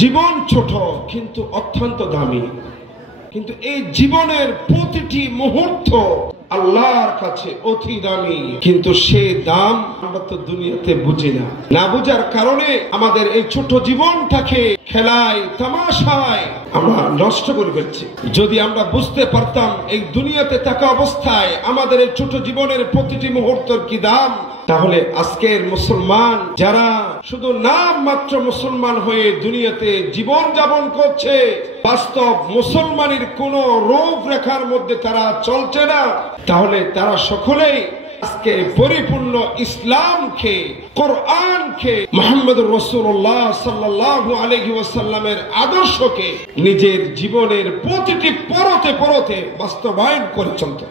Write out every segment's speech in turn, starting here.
জীবন ছোট কিন্তু অত্যন্ত দামি, কিন্তু এই জীবনের প্রতিটি মুহূর্ত আল্লাহর কাছে অতি দামি, কিন্তু সেই দাম আমরা তো দুনিয়াতে বুঝি না। না বুঝার কারণে আমাদের এই ছোট জীবনটাকে খেলায় তামাশায় আমরা নষ্ট করে ফেলছি। যদি আমরা বুঝতে পারতাম এই দুনিয়াতে থাকা অবস্থায় আমাদের এই ছোট জীবনের প্রতিটি মুহূর্তের কি দাম, তাহলে আজকের মুসলমান যারা শুধু নাম মাত্র মুসলমান হয়ে দুনিয়াতে জীবন যাপন করছে, বাস্তব মুসলমানের কোন রূপরেখার মধ্যে তারা চলছে না, তাহলে তারা সকলেই আজকে পরিপূর্ণ ইসলামকে, কোরআনকে, মুহাম্মদুর রাসূলুল্লাহ সাল্লাল্লাহু আলাইহি ওয়াসাল্লামের আদর্শকে নিজের জীবনের প্রতিটি পরতে পরতে বাস্তবায়ন করে চলত।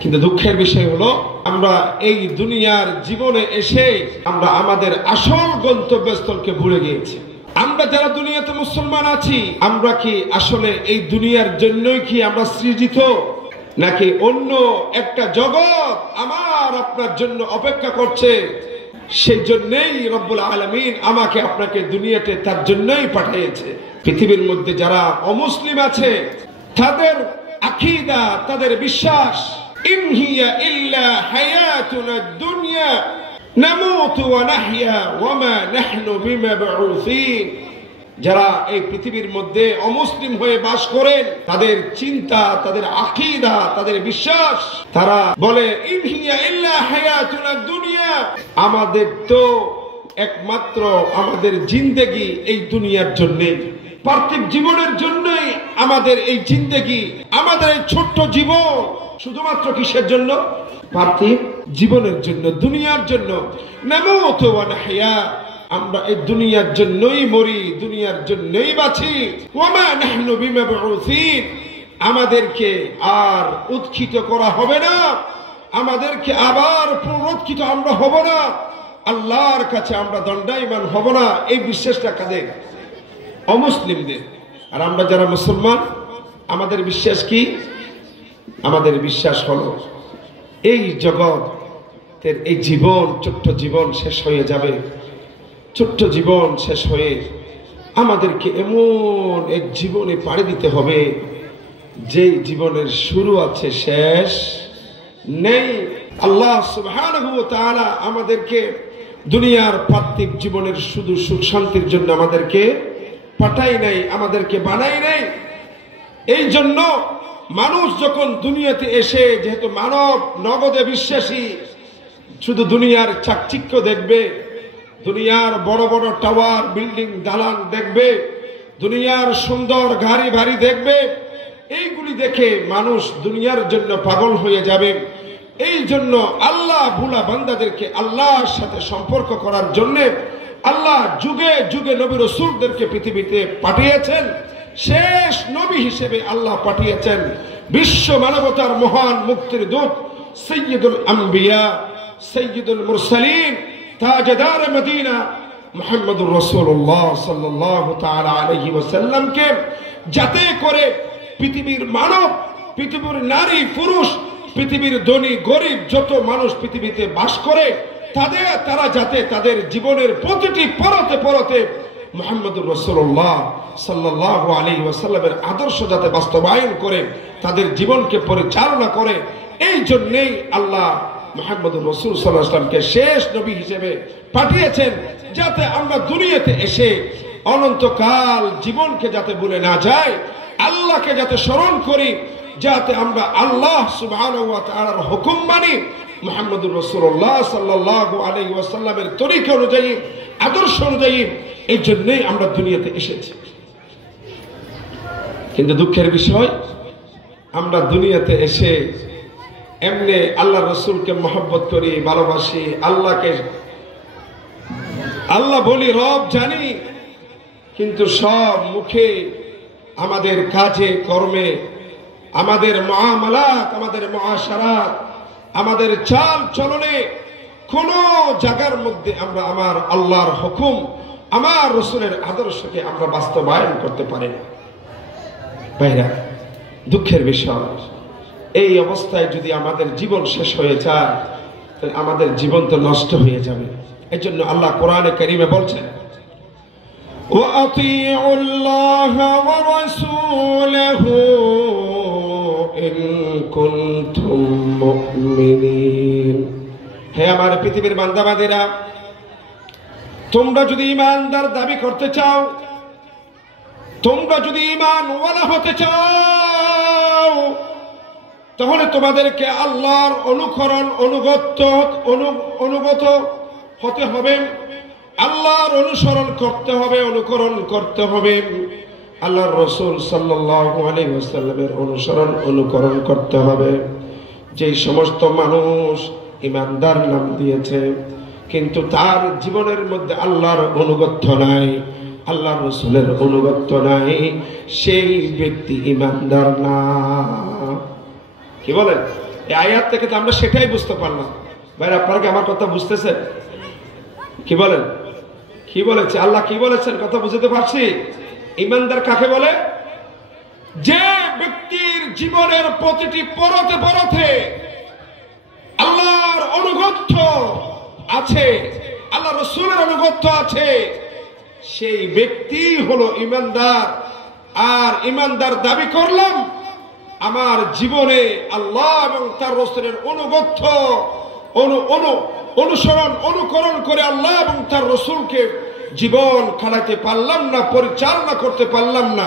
কিন্তু দুঃখের বিষয় হলো আমরা এই দুনিয়ার জীবনে এসে আমরা আমাদের আসল গন্তব্যস্থলকে ভুলে গিয়েছি। আমরা যারা দুনিয়াতে মুসলমান আছি, আমরা কি আসলে এই দুনিয়ার জন্যই কি আমরা সৃজিত, নাকি অন্য একটা জগৎ আমার আপনার জন্য অপেক্ষা করছে? সেই জন্যই রব্বুল আলামিন আমাকে আপনাকে দুনিয়াতে তার জন্যই পাঠিয়েছে। পৃথিবীর মধ্যে যারা অমুসলিম আছে, তাদের আকীদা, তাদের বিশ্বাস, ইন হিয়া ইল্লা হায়াতুনা দুনিয়া নামুতু ওয়া নাহইয়া ওয়া মা নাহনু বিমাবউসিন। যারা এই পৃথিবীর মধ্যে অমুসলিম হয়ে বাস করেন, তাদের চিন্তা, তাদের আকীদা, তাদের বিশ্বাস, তারা বলে ইন হিয়া ইল্লা হায়াতুনা দুনিয়া, আমাদের তো একমাত্র আমাদের জিন্দেগি এই দুনিয়ার জন্যই, পার্থিব জীবনের জন্যই আমাদের এই জিন্দেগি, আমাদের এই ছোট্ট জীবন শুধুমাত্র কিসের জন্য? পার্থিব জীবনের জন্য, দুনিয়ার জন্য। নামুতু ওয়া নাহইয়া, আমরা এই দুনিয়ার জন্যই মরি, দুনিয়ার জন্যই বাঁচি। ওয়া মা নাহনু বিমাবউসিন, আমাদেরকে আর উৎখিত করা হবে না, আমাদেরকে আবার পুনরুত্থিত আমরা হব না, আল্লাহর কাছে আমরা দণ্ডায়মান হব না। এই বিশ্বাসটা কাদের? অমুসলিমদের। আর আমরা যারা মুসলমান, আমাদের বিশ্বাস কি? আমাদের বিশ্বাস হলো এই জগতের এই জীবন, ছোট্ট জীবন শেষ হয়ে যাবে। ছোট্ট জীবন শেষ হয়ে আমাদেরকে এমন এক জীবনে পাড়ি দিতে হবে যেই জীবনের শুরু আছে, শেষ নেই। আল্লাহ সুবহানাহু ওয়া তাআলা আমাদেরকে দুনিয়ার পার্থিব জীবনের শুধু সুখ শান্তির জন্য আমাদেরকে পাঠাই নাই, আমাদেরকে বানাই নাই। এই জন্য মানুষ যখন দুনিয়াতে এসে, যেহেতু মানব নগদে বিশ্বাসী, শুধু দুনিয়ার চাকচিক্য দেখবে, দুনিয়ার বড় বড় টাওয়ার, বিল্ডিং, দালান দেখবে, দুনিয়ার সুন্দর গাড়ি বাড়ি দেখবে, এইগুলি দেখে মানুষ দুনিয়ার জন্য পাগল হয়ে যাবে। এই জন্য আল্লাহ ভোলা বান্দাদেরকে আল্লাহর সাথে সম্পর্ক করার জন্য আল্লাহ যুগে যুগে নবী রাসূলদেরকে পৃথিবীতে পাঠিয়েছেন। শেষ নবী হিসেবে আল্লাহ পাঠিয়েছেন বিশ্ব মানবতার মহান মুক্তির দূত সৈয়দুল আম্বিয়া, সৈয়দুল মুরসালিন, তাজদার মদিনা মুহাম্মদুর রাসূলুল্লাহ সাল্লাল্লাহু তাআলা আলাইহি ওয়াসাল্লামকে, যাতে করে পৃথিবীর মানব, পৃথিবীর নারী পুরুষ, পৃথিবীর ধনী গরিব যত মানুষ পৃথিবীতে বাস করে, তারা যাতে তাদের জীবনের প্রতিটি পরতে পরতে মুহাম্মদুর রাসূলুল্লাহ সাল্লাল্লাহু আলাইহি ওয়াসাল্লামের আদর্শ যাতে বাস্তবায়ন করে, তাদের জীবনকে পরিচালনা করে, এই জন্যই আল্লাহ মুহাম্মদুর রাসূল সাল্লাল্লাহু আলাইহি ওয়াসাল্লামকে শেষ নবী হিসেবে পাঠিয়েছেন, যাতে আমরা দুনিয়াতে এসে অনন্তকাল জীবনকে যাতে ভুলে না যাই, আল্লাহকে যাতে স্মরণ করি, যাতে আমরা আল্লাহ সুবহানাহু ওয়া তাআলার হুকুম মানি, মুহাম্মদুর রাসূলুল্লাহ সাল্লাল্লাহু আলাইহি ওয়াসাল্লামের তরিকা অনুযায়ী, আদর্শ অনুযায়ী, এই জন্যই আমরা দুনিয়াতে এসেছি। কিন্তু দুঃখের বিষয়, আমরা দুনিয়াতে এসে এমনি আল্লাহ রসুলকে মহব্বত করি, ভালোবাসি, আল্লাহ বলি, রব জানি, কিন্তু সব মুখে, আমাদের কাজে কর্মে, আমাদের মুআমালাত, আমাদের মুআশারাত, আমাদের চাল চলনে কোন জায়গার মধ্যে আমরা আমার আল্লাহর হুকুম, আমার রসুলের আদর্শকে আমরা বাস্তবায়ন করতে পারি না। ভাইরা, দুঃখের বিষয়, এই অবস্থায় যদি আমাদের জীবন শেষ হয়ে যায়, তাহলে আমাদের জীবন তো নষ্ট হয়ে যাবে। এই জন্য আল্লাহ কোরআনে কারীমে বলছেন, وأطيعوا الله ورسوله إن كنتم مؤمنين। হে আমার পৃথিবীর বান্দাবাদীরা, তোমরা যদি ঈমানদার দাবি করতে চাও, তোমরা যদি ঈমানওয়ালা হতে চাও, তাহলে তোমাদেরকে আল্লাহর অনুগত হতে হবে, আল্লাহর অনুসরণ করতে হবে, অনুকরণ করতে হবে, আল্লাহর রাসূল সাল্লাল্লাহু আলাইহি ওয়াসাল্লামের অনুকরণ করতে হবে। যেই সমস্ত মানুষ ঈমানদার নাম দিয়েছে কিন্তু তার জীবনের মধ্যে আল্লাহর অনুগত্য নাই, আল্লাহর রাসূলের অনুগত্য নাই, সেই ব্যক্তি ঈমানদার না। কি বলেন? এই আয়াত থেকে তো আমরা সেটাই বুঝতে পারলাম। ভাই আপনারা কি আমার কথা বুঝতেছেন? কি বলেন? কি বলেছে আল্লাহ, কি বলেছেন কথা বুঝতে পারছি? ঈমানদার কাকে বলে? যে ব্যক্তির জীবনের প্রতিটি পরতে পরতে আল্লাহর অনুগত্য আছে, আল্লাহ রাসূলের অনুগত্য আছে, সেই ব্যক্তি হলো ঈমানদার। আর ঈমানদার দাবি করলাম আমার জীবনে আল্লাহ এবং তার রাসূলের অনুগত্য অনুকরণ করে আল্লাহ এবং তার রাসূলকে জীবন খাটাতে পারলাম না, পরিচালনা করতে পারলাম না,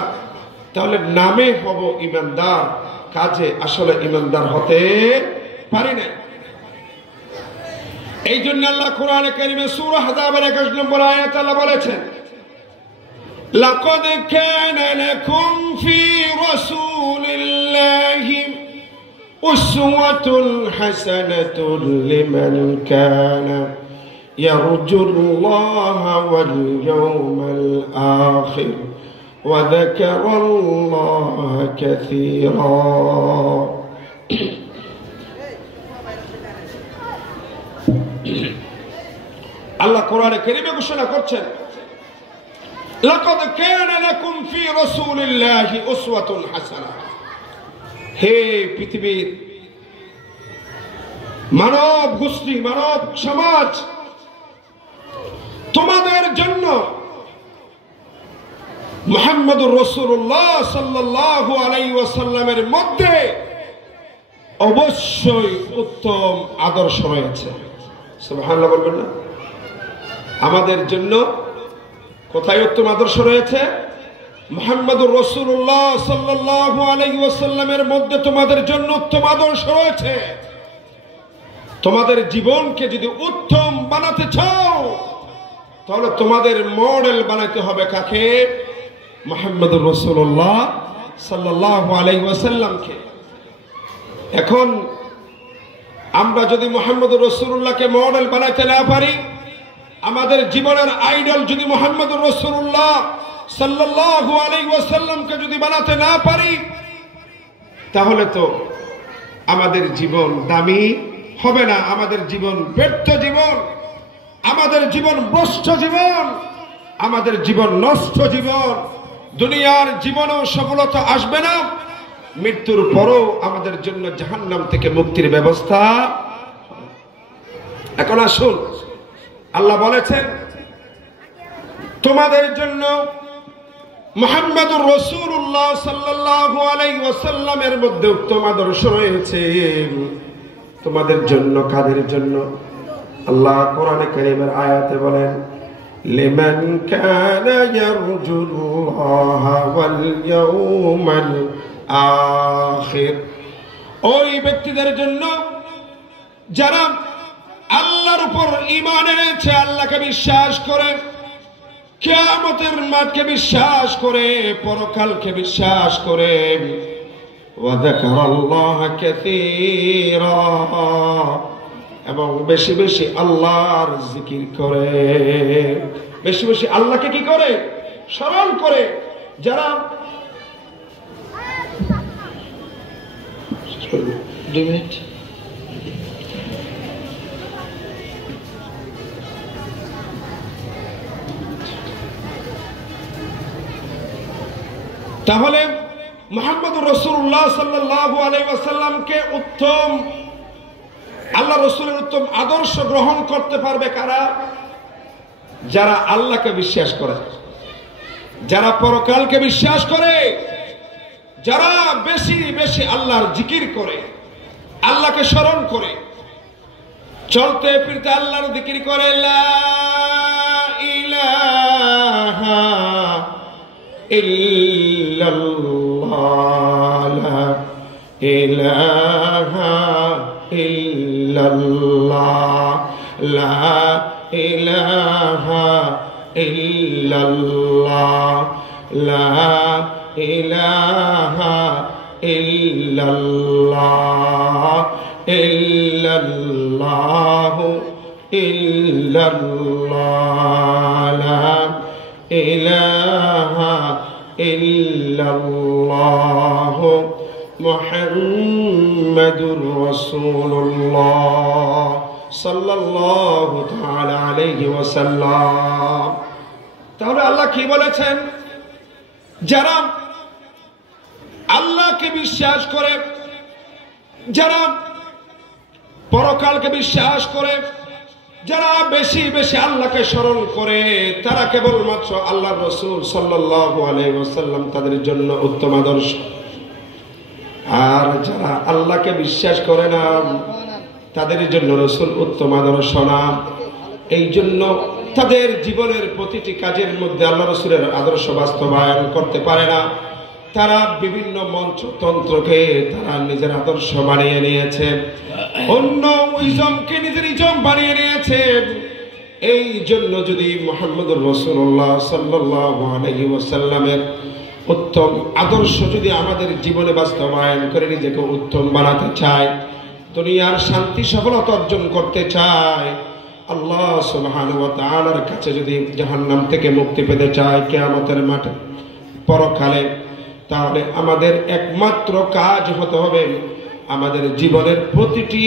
তাহলে নামে হব ঈমানদার, কাজে আসলে ঈমানদার হতে পারি না। এই জন্য আল্লাহ কোরআনে কারীমে সূরা আহজাবের 21 নম্বর আয়াতে আল্লাহ বলেছেন, লাকাদ কানা লাকুম ফি রাসূলিল্লাহি উসওয়াতুন হাসানাতুন লিমান কানা ইয়ারজুল্লাহা ওয়াল ইয়াওমাল আখির ওয়া যাকারাল্লাহা কাসীরা। আল্লাহ কোরআনে কারীমে ঘোষণা করছেন, লাকাদ কানা লাকুম ফি রাসূলিল্লাহি উসওয়াতুন হাসানাহ। হে পৃথিবীর মানব গোষ্ঠী, মানব সমাজ, তোমাদের জন্য মুহাম্মদুর রাসূলুল্লাহ সাল্লাল্লাহু আলাইহি ওয়াসাল্লামের মধ্যে অবশ্যই উত্তম আদর্শ রয়েছে। সুবহানাল্লাহ বলবেন না? আমাদের জন্য কোথায় উত্তম আদর্শ রয়েছে? মুহাম্মদুর রাসূলুল্লাহ সাল্লাল্লাহু আলাইহি ওয়াসাল্লামের মধ্যে তোমাদের জন্য উত্তম আদর্শ রয়েছে। তোমাদের জীবনকে যদি উত্তম বানাতে চাও তাহলে তোমাদের মডেল বানাতে হবে কাকে? মুহাম্মদুর রাসূলুল্লাহ সাল্লাল্লাহু আলাইহি ওয়াসাল্লামকে। এখন আমরা যদি মুহাম্মদুর রাসূলুল্লাহকে মডেল বানাতে না পারি, আমাদের জীবনের আইডল যদি মুহাম্মদুর রাসূলুল্লাহ সাল্লাল্লাহু আলাইহি ওয়াসাল্লামকে যদি বানাতে না পারি, তাহলে তো আমাদের জীবন দামি হবে না, আমাদের জীবন ব্যর্থ জীবন, আমাদের জীবন ভ্রষ্ট জীবন, আমাদের জীবন নষ্ট জীবন। দুনিয়ার জীবনেও সফলতা আসবে না, মৃত্যুর পরও আমাদের জন্য জাহান্নাম থেকে মুক্তির ব্যবস্থা। এখন আসুন, আল্লাহ বলেছেন তোমাদের জন্য মুহাম্মদুর রাসূলুল্লাহ সাল্লাল্লাহু আলাইহি ওয়াসাল্লামের মধ্যে উত্তম আদর্শ রয়েছে। তোমাদের জন্য, কাদের জন্য? আল্লাহ কোরআনে কারীমের আয়াতে বলেন, লিমান কানা ইয়ারজুল্লাহা ওয়াল ইয়াউমাল আখির। ওই ব্যক্তিদের জন্য যারা আল্লাহর উপর ঈমান এনেছে, আল্লাহকে বিশ্বাস করে, কিয়ামতের মাঠকে বিশ্বাস করে, পরকালকে বিশ্বাস করে, ওয়া যাকারাল্লাহা কাসীরা, এবং বেশি বেশি আল্লাহর জিকির করে, বেশি বেশি আল্লাহকে কি করে? স্মরণ করে। যারা 2 মিনিট তাহলে মুহাম্মদুর রাসূলুল্লাহ সাল্লাল্লাহু আলাইহি ওয়াসাল্লামকে উত্তম, আল্লাহ রাসূলের উত্তম আদর্শ গ্রহণ করতে পারবে কারা? যারা আল্লাহকে বিশ্বাস করে। যারা পরকালকে বিশ্বাস করে, যারা বেশি বেশি আল্লাহর জিকির করে, আল্লাহকে স্মরণ করে, চলতে ফিরতে আল্লাহর জিকির করে, লা ইলাহা ইল্লাল্লাহ, লা ইলাহা ইল্লাল্লাহ, লা ইলাহা ইল্লাল্লাহ, লা ইলাহা ইল্লাল্লাহ, ইল্লাল্লাহু ইল্লাল্লাহ, লা ইলাহা ইল্লাল্লাহ, মুহাম্মাদুর রাসূলুল্লাহ সাল্লাল্লাহু তাআলা আলাইহি ওয়াসাল্লাম। তাহলে আল্লাহ কি বলেছেন? যারা আল্লাহকে বিশ্বাস করে, যারা পরকালকে বিশ্বাস করে, যারা বেশি বেশি আল্লাহকে স্মরণ করে, তারা কেবলমাত্র আল্লাহর রাসূল সাল্লাল্লাহু আলাইহি ওয়াসাল্লাম তাদের জন্য উত্তম আদর্শ। আর যারা আল্লাহকে বিশ্বাস করে না, তাদের জন্য রাসূল উত্তম আদর্শ না। এই জন্য তাদের জীবনের প্রতিটি কাজের মধ্যে আল্লাহ রাসূলের আদর্শ বাস্তবায়ন করতে পারে না। তারা বিভিন্ন মন্ত্রতন্ত্রকে তারা নিজের আদর্শ বানিয়ে নিয়েছে, অন্য ইজমকে নিজের ইজম বানিয়ে নিয়েছে। এই জন্য যদি মুহাম্মদুর রাসূলুল্লাহ সাল্লাল্লাহু আলাইহি ওয়াসাল্লামের উত্তম আদর্শ যদি আমাদের জীবনে বাস্তবায়ন করে নিজেকে উত্তম বানাতে চায়, দুনিয়ার শান্তি সফলতা অর্জন করতে চায়, আল্লাহ সুবহানাহু ওয়া তাআলার কাছে যদি জাহান্নাম থেকে মুক্তি পেতে চায় কিয়ামতের মাঠে পরকালে, তাহলে আমাদের একমাত্র কাজ হতে হবে আমাদের জীবনের প্রতিটি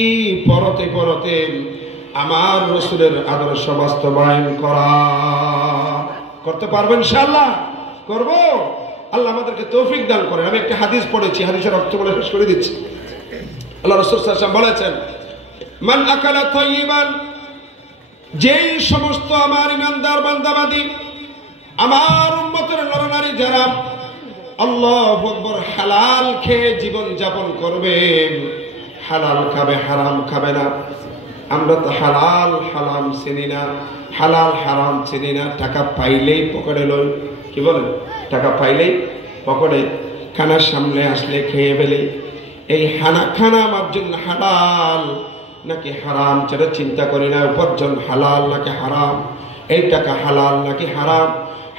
পরতে পরতে আমার রাসূলের আদর্শ বাস্তবায়ন করা। করতে পারবেন ইনশাআল্লাহ? করব। আল্লাহ আমাদেরকে তৌফিক দান করেন। আমি একটা হাদিস পড়েছি, হাদিসের অর্থ বলে শেষ করে দিচ্ছি। আল্লাহ রাসূল সাল্লাল্লাহু আলাইহি ওয়াসাল্লাম বলেছেন, মান আকালা তাইয়িবান, যেই সমস্ত আমার ইমানদার বান্দাবাদী, আমার উম্মতের নরনারী যারা আল্লাহু আকবার হালাল খেয়ে জীবন যাপন করবে, হালাল খাবে, হারাম খাবে না। আমরা তো হালাল হারাম চিনি না, হালাল হারাম চিনি না। টাকা পাইলেই পকেটে লই, কি বলেন? টাকা পাইলেই পকেটে, খানার সামনে আসলে খেয়ে ফেলে। এই খানা আমার জন্য হালাল নাকি হারাম সেটা চিন্তা করি না। উপার্জন হালাল নাকি হারাম, এই টাকা হালাল নাকি হারাম।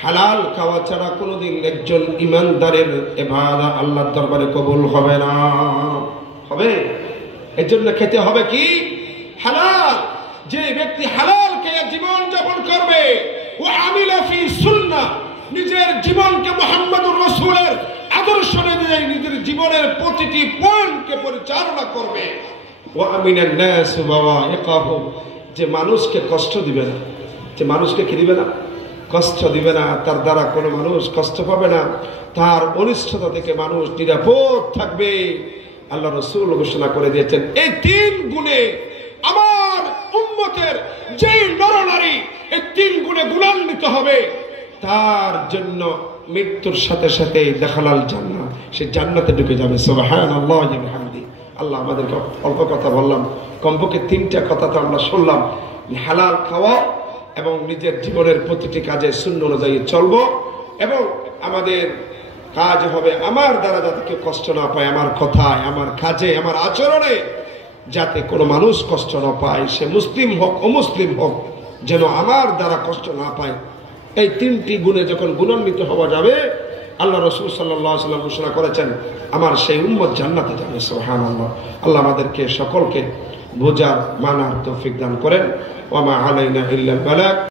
হালাল খাওয়া ছাড়া কোনোদিন একজন ইমানদারের ইবাদত আল্লাহর দরবারে কবুল হবে না। হবে? এর জন্য খেতে হবে কি? হালাল। যে ব্যক্তি হালাল খেয়ে জীবন যাপন করবে, ও আমিলা ফি সুন্নাহ, নিজের জীবনকে মুহাম্মদুর রাসূলের আদর্শ অনুযায়ী নিজের জীবনের প্রতিটি পয়েন্টকে পরিচালনা করবে, ও আমিনান নাস বাওয়াইকাহুম, যে মানুষকে কষ্ট দিবে না, যে মানুষকে কি দিবে না? কষ্ট দিবে না। তার দ্বারা কোনো মানুষ কষ্ট পাবে না, তার অনিষ্টতা থেকে মানুষ নিরাপদ থাকবে। আল্লাহ রাসূল ঘোষণা করে দিয়েছেন, এই তিন গুণে আমার উম্মতের যেই নরনারী এই তিন গুণে গুণান্বিত হবে, তার জন্য মৃত্যুর সাথে সাথে দেখালাল জান্নাত, সে জান্নাতে ঢুকে যাবে। সুবহানাল্লাহ ওয়া বিহামদিহি। আল্লাহ আমাদেরকে অল্প কথা বললাম, কমপক্ষে তিনটা কথা তো আমরা শুনলাম। হালাল খাওয়া এবং নিজের জীবনের প্রতিটি কাজে সুন্নাহ অনুযায়ী চলবো, এবং আমাদের কাজ হবে আমার দ্বারা যাতে কেউ কষ্ট না পায়, আমার কথায়, আমার কাজে, আমার আচরণে যাতে কোনো মানুষ কষ্ট না পায়, সে মুসলিম হোক অমুসলিম হোক, যেন আমার দ্বারা কষ্ট না পায়। এই তিনটি গুণে যখন গুণান্বিত হওয়া যাবে, আল্লাহ রাসূল সাল্লাল্লাহু আলাইহি ওয়াসাল্লাম ঘোষণা করেছেন আমার সেই উম্মত জান্নাতে যাবে। সুবহানাল্লাহ। আল্লাহ আমাদেরকে সকলকে বোঝার মানার তৌফিক দান করেন। ওয়া মা আলাইনা ইল্লাল বালাগ।